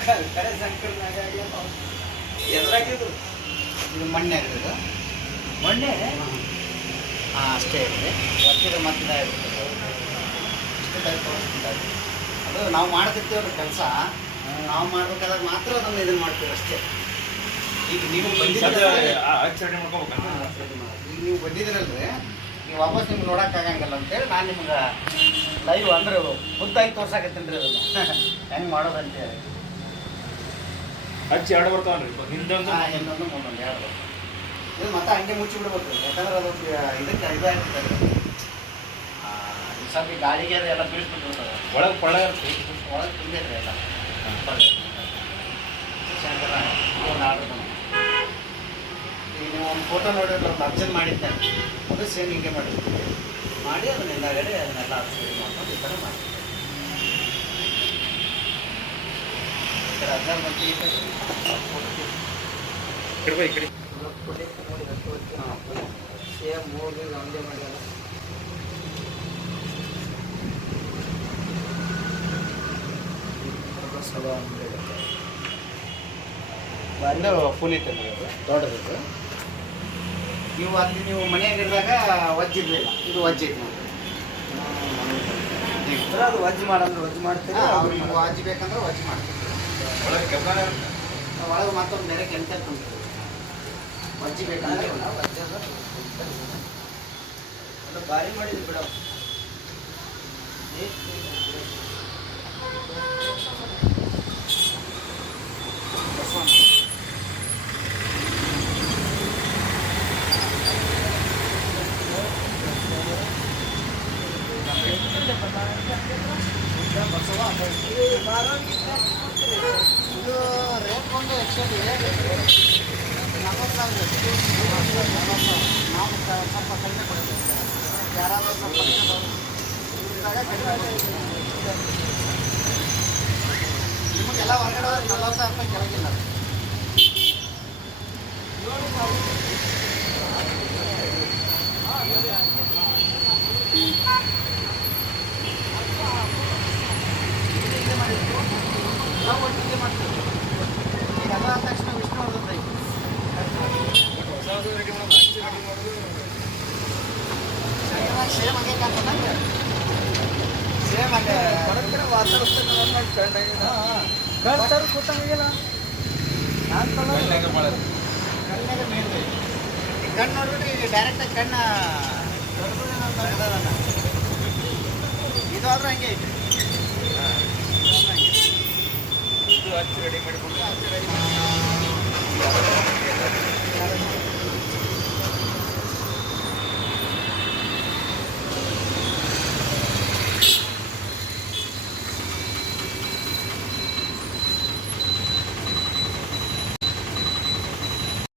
ಕಡೆ ಸಂಕಟನಾಗ ಎದುರಾಗಿದ್ರು ಇದು ಮಣ್ಣೆ ಇದು. ಮಣ್ಣೆ ಹಾಂ. ಅಷ್ಟೇ ಇದೆ ಒತ್ತಿದ ಮತ್ತೆ ಇರುತ್ತೆ ಇಷ್ಟು ಟೈಪ್ ಅದು ನಾವು ಮಾಡ್ತಿರ್ತೀವಿ ಕೆಲಸ. ನಾವು ಮಾಡ್ಬೇಕಾದಾಗ ಮಾತ್ರ ಅದನ್ನು ಇದನ್ನು ಮಾಡ್ತೀವಿ ಅಷ್ಟೇ. ಈಗ ನೀವು ಬಂದಿದ್ದೀರಲ್ರಿ ಈಗ ನೀವು ಬಂದಿದ್ದೀರಲ್ರಿ ನೀವು ವಾಪಸ್ ನಿಮ್ಗೆ ನೋಡೋಕ್ಕಾಗಂಗಿಲ್ಲ ಅಂತೇಳಿ ನಾನು ನಿಮ್ಗೆ ಲೈವ್ ಅಂದ್ರೆ ಮುದ್ದಾಗಿ ತೋರ್ಸಾಕತ್ತೀನಿ ರೀ ಅದನ್ನು. ಹೆಂಗೆ ಮಾಡೋದಂತೇಳಿ. ಹಚ್ಚಿ ಎರಡು ಬರ್ತಾವನ್ರಿ ಹಿಂದೊಂದು ಒಂದು? ಇನ್ನೊಂದು ಮುಂದೊಂದು ಎರಡು ಇದು ಮತ್ತೆ ಹಂಗೆ ಮುಚ್ಚಿ ಬಿಡ್ಬೇಕು. ಯಾಕಂದ್ರೆ ಅದು ಇದಕ್ಕೆ ಇದಾಗಿರ್ತದೆ ಸ್ವಲ್ಪ ಗಾಳಿಗೆ ಅದು ಎಲ್ಲ ಬೀಳಿಸ್ಬಿಟ್ಟಿರ್ತದೆ ಒಳಗೆ ಪಳ ಇರ್ತದೆ ಒಳಗೆ ತುಂಬಿದ್ರೆ ಎಲ್ಲ. ನೀವು ಒಂದು ಫೋಟೋ ನೋಡಿದ್ರೆ ಒಂದು ಅರ್ಜೆಂಟ್ ಮಾಡಿದ್ದೆ. ಅದು ಸೇಮ್ ಹಿಂಗೆ ಮಾಡಿರ್ತೀವಿ ಮಾಡಿ ಅದನ್ನೆಲ್ಲ ಸರಿ ಮಾಡ್ಕೊಂಡು ಈ ಥರ ಮಾಡ್ತೀವಿ ಈ ಥರ ಅರ್ಜೆಂಟ್ ಬಂದು ಈ ಕಡೆ ಈ ಕಡೆ ಬಾ, ಈ ಕಡೆ ಸೇಮ್ ಮೂರು ಒಂದೇ ಮಾಡ್ಯಾರ ಒಂದು ಫುಲ್ ಇತ್ತು ಇದು ದೊಡ್ಡದಿತ್ತು ನೀವು ಅಲ್ಲಿ ನೀವು ಮನೆಯಾಗ ಇದ್ದಾಗ ವಜ್ಜಿರ್ಲಿಲ್ಲ ಇದು ವಜ್ಜಿತ್ತು ನೋಡಿ ಅಂದ್ರೆ ಅದು ವಜ್ ಮಾಡಂದ್ರೆ ವಜ್ ಮಾಡ್ತೀರಾ? ಅವ್ರಿಗೆ ವಾಜಿ ಬೇಕಂದ್ರೆ ವಜ್ ಮಾಡ್ತೀವಿ. ಒಳಗೆ ಮತ್ತೊಂದು ಬೇರೆ ಕೆಮಿಕಲ್ ತುಂಬ್ತೀವಿ ವಜ್ಜಿ ಬೇಕಂದ್ರೆ ಅದ. ಭಾರಿ ಮಾಡಿದ್ವಿ ಬಿಡ. ಇದು ರೇಟ್ ಒಂದು ಆ್ಯಕ್ಚುಲಿ ನಲವತ್ತು ನಾವು ಸ್ವಲ್ಪ ಕಡಿಮೆ ಯಾರಾದರೂ ಸ್ವಲ್ಪ. ನಿಮಗೆಲ್ಲ ಹೊರಗಡೆ ನಲ್ವತ್ತು ಸಾವಿರ ರೂಪಾಯಿ ಕೆಳಗಿಲ್ಲ ನಾವು ಒಟ್ಟಿಗೆ ಮಾಡ್ತೀವಿ ಆದ ತಕ್ಷಣ ವಿಷ್ಣುವರ್ಧನ್ ಸೇಮ್ ಹಂಗೆ ಕಾಣ್ತದಂಗೆ ಸೇಮ್ ಹಂಗೆ ಹೊರಗಡೆ ವಾತಾವರಣ ಕಂಡಾಗಿಲ್ಲ ಕಳ್ತಾರ ಕೂತಂಗಿಲ್ಲ ನಾನು ಕಣ್ಣಾಗ ಮಾಡೋದು ಮೇನ್ ಈ ಕಣ್ಣು ನೋಡ್ಬಿಟ್ರೆ ಈಗ ಕಣ್ಣ ತೆಗ್ದದನ್ನ. ಇದು ಹಂಗೆ ಐತಿ ரெடி பண்ணி கொடுத்து